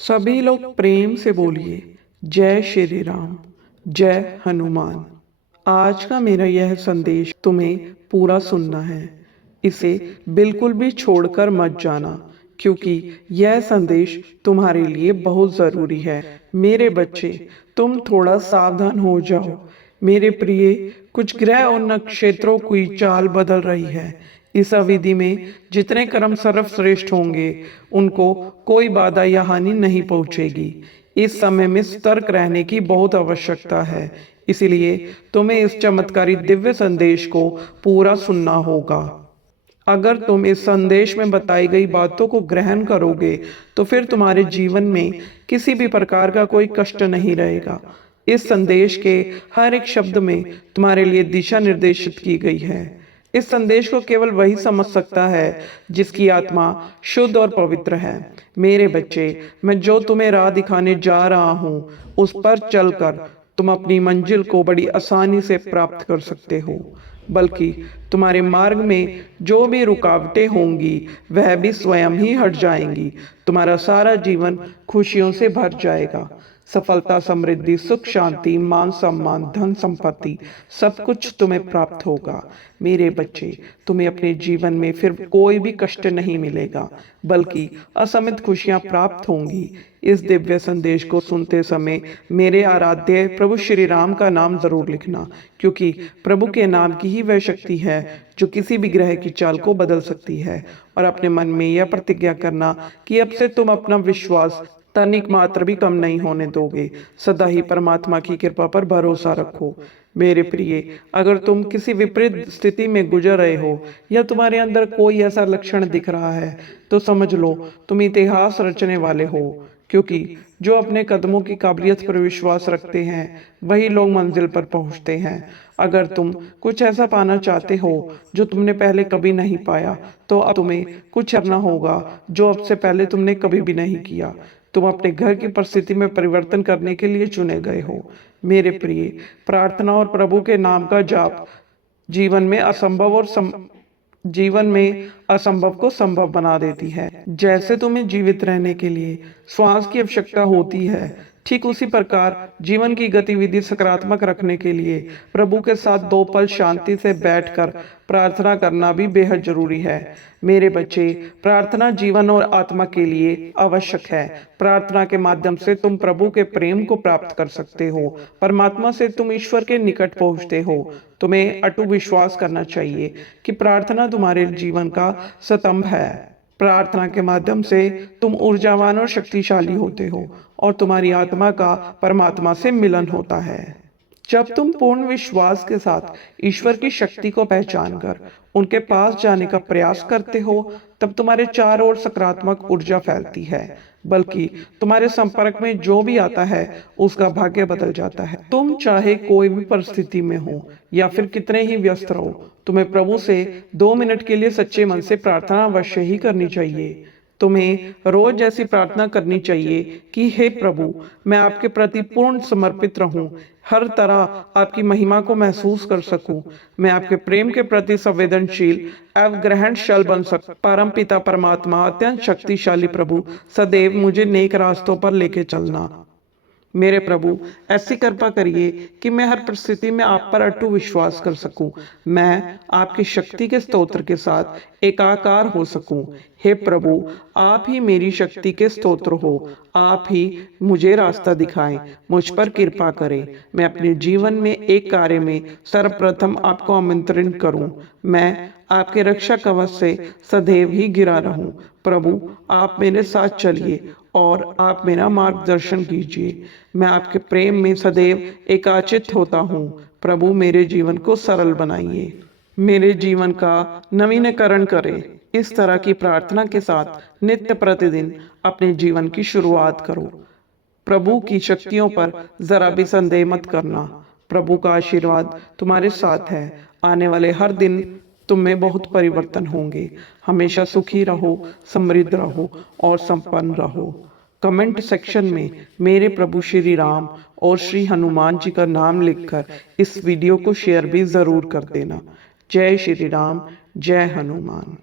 सभी लोग प्रेम से बोलिए जय श्री राम, जय हनुमान। आज का मेरा यह संदेश तुम्हें पूरा सुनना है। इसे बिल्कुल भी छोड़कर मत जाना, क्योंकि यह संदेश तुम्हारे लिए बहुत जरूरी है। मेरे बच्चे, तुम थोड़ा सावधान हो जाओ। मेरे प्रिय, कुछ ग्रह और नक्षत्रों की चाल बदल रही है। इस अवधि में जितने कर्म सर्वश्रेष्ठ होंगे उनको कोई बाधा या हानि नहीं पहुंचेगी। इस समय में सतर्क रहने की बहुत आवश्यकता है। इसलिए तुम्हें इस चमत्कारी दिव्य संदेश को पूरा सुनना होगा। अगर तुम इस संदेश में बताई गई बातों को ग्रहण करोगे तो फिर तुम्हारे जीवन में किसी भी प्रकार का कोई कष्ट नहीं रहेगा। इस संदेश के हर एक शब्द में तुम्हारे लिए दिशा निर्देशित की गई है। इस संदेश को केवल वही समझ सकता है जिसकी आत्मा शुद्ध और पवित्र है। मेरे बच्चे, मैं जो तुम्हें राह दिखाने जा रहा हूँ उस पर चलकर तुम अपनी मंजिल को बड़ी आसानी से प्राप्त कर सकते हो। बल्कि तुम्हारे मार्ग में जो भी रुकावटें होंगी वह भी स्वयं ही हट जाएंगी। तुम्हारा सारा जीवन खुशियों से भर जाएगा। सफलता, समृद्धि, सुख, शांति, मान सम्मान, धन संपत्ति सब कुछ तुम्हें प्राप्त होगा। मेरे बच्चे, तुम्हें अपने जीवन में फिर कोई भी कष्ट नहीं मिलेगा, बल्कि असीमित खुशियां प्राप्त होंगी। इस दिव्य संदेश को सुनते समय मेरे आराध्य प्रभु श्री राम का नाम जरूर लिखना, क्योंकि प्रभु के नाम की ही वह शक्ति है जो किसी भी ग्रह की चाल को बदल सकती है। और अपने मन में यह प्रतिज्ञा करना कि अब से तुम अपना विश्वास तनिक मात्र भी कम नहीं होने दोगे। सदा ही परमात्मा की कृपा पर भरोसा रखो। मेरे प्रिय, अगर तुम किसी विपरीत स्थिति में गुजर रहे हो या तुम्हारे अंदर कोई ऐसा लक्षण दिख रहा है तो समझ लो तुम इतिहास रचने वाले हो, क्योंकि जो अपने कदमों की काबिलियत पर विश्वास रखते हैं वही लोग मंजिल पर पहुंचते हैं। अगर तुम कुछ ऐसा पाना चाहते हो जो तुमने पहले कभी नहीं पाया तो अब तुम्हें कुछ करना होगा जो अब से पहले तुमने कभी भी नहीं किया। तुम अपने घर की परिस्थिति में परिवर्तन करने के लिए चुने गए हो। मेरे प्रिय, प्रार्थना और प्रभु के नाम का जाप जीवन में असंभव को संभव बना देती है। जैसे तुम्हें जीवित रहने के लिए श्वास की आवश्यकता होती है, ठीक उसी प्रकार जीवन की गतिविधि सकारात्मक रखने के लिए प्रभु के साथ दो पल शांति से बैठकर प्रार्थना करना भी बेहद जरूरी है। मेरे बच्चे, प्रार्थना जीवन और आत्मा के लिए आवश्यक है। प्रार्थना के माध्यम से तुम प्रभु के प्रेम को प्राप्त कर सकते हो। परमात्मा से तुम ईश्वर के निकट पहुंचते हो। तुम्हें अटूट विश्वास करना चाहिए कि प्रार्थना तुम्हारे जीवन का स्तंभ है। प्रार्थना के माध्यम से तुम ऊर्जावान और शक्तिशाली होते हो और तुम्हारी आत्मा का परमात्मा से मिलन होता है। जब तुम पूर्ण विश्वास के साथ ईश्वर की शक्ति को पहचान कर उनके पास जाने का प्रयास करते हो, तब तुम्हारे चारों ओर सकारात्मक ऊर्जा फैलती है। बल्कि तुम्हारे संपर्क में जो भी आता है उसका भाग्य बदल जाता है। तुम चाहे कोई भी परिस्थिति में हो या फिर कितने ही व्यस्त रहो, तुम्हें प्रभु से 2 मिनट के लिए सच्चे मन से प्रार्थना अवश्य ही करनी चाहिए। तुम्हें रोज ऐसी प्रार्थना करनी चाहिए कि हे प्रभु, मैं आपके प्रति पूर्ण समर्पित रहूं, हर तरह आपकी महिमा को महसूस कर सकूं, मैं आपके प्रेम के प्रति संवेदनशील एवं ग्रहणशील बन सकूं। परम पिता परमात्मा, अत्यंत शक्तिशाली प्रभु, सदैव मुझे नेक रास्तों पर लेके चलना। मेरे प्रभु, ऐसी कृपा करिए कि मैं हर परिस्थिति में आप पर अटूट विश्वास कर सकूं। मैं आपकी शक्ति के स्तोत्र के साथ एकाकार हो सकूं। हे प्रभु, आप ही मेरी शक्ति के स्तोत्र हो। आप ही मुझे रास्ता दिखाएं, मुझ पर कृपा करें। मैं अपने जीवन में एक कार्य में सर्वप्रथम आपको आमंत्रित करूं। मैं आपके रक्षा कवच से सदैव ही घिरा रहूं। प्रभु, आप मेरे साथ चलिए और आप मेरा मार्गदर्शन कीजिए। मैं आपके प्रेम में सदैव एकाचित होता हूँ। प्रभु, मेरे जीवन को सरल बनाइए, मेरे जीवन का नवीनीकरण करें। इस तरह की प्रार्थना के साथ नित्य प्रतिदिन अपने जीवन की शुरुआत करो। प्रभु की शक्तियों पर जरा भी संदेह मत करना। प्रभु का आशीर्वाद तुम्हारे साथ है। आने वाले हर दिन तुम में बहुत परिवर्तन होंगे। हमेशा सुखी रहो, समृद्ध रहो और संपन्न रहो। कमेंट सेक्शन में मेरे प्रभु श्री राम और श्री हनुमान जी का नाम लिखकर इस वीडियो को शेयर भी जरूर कर देना। जय श्री राम, जय हनुमान।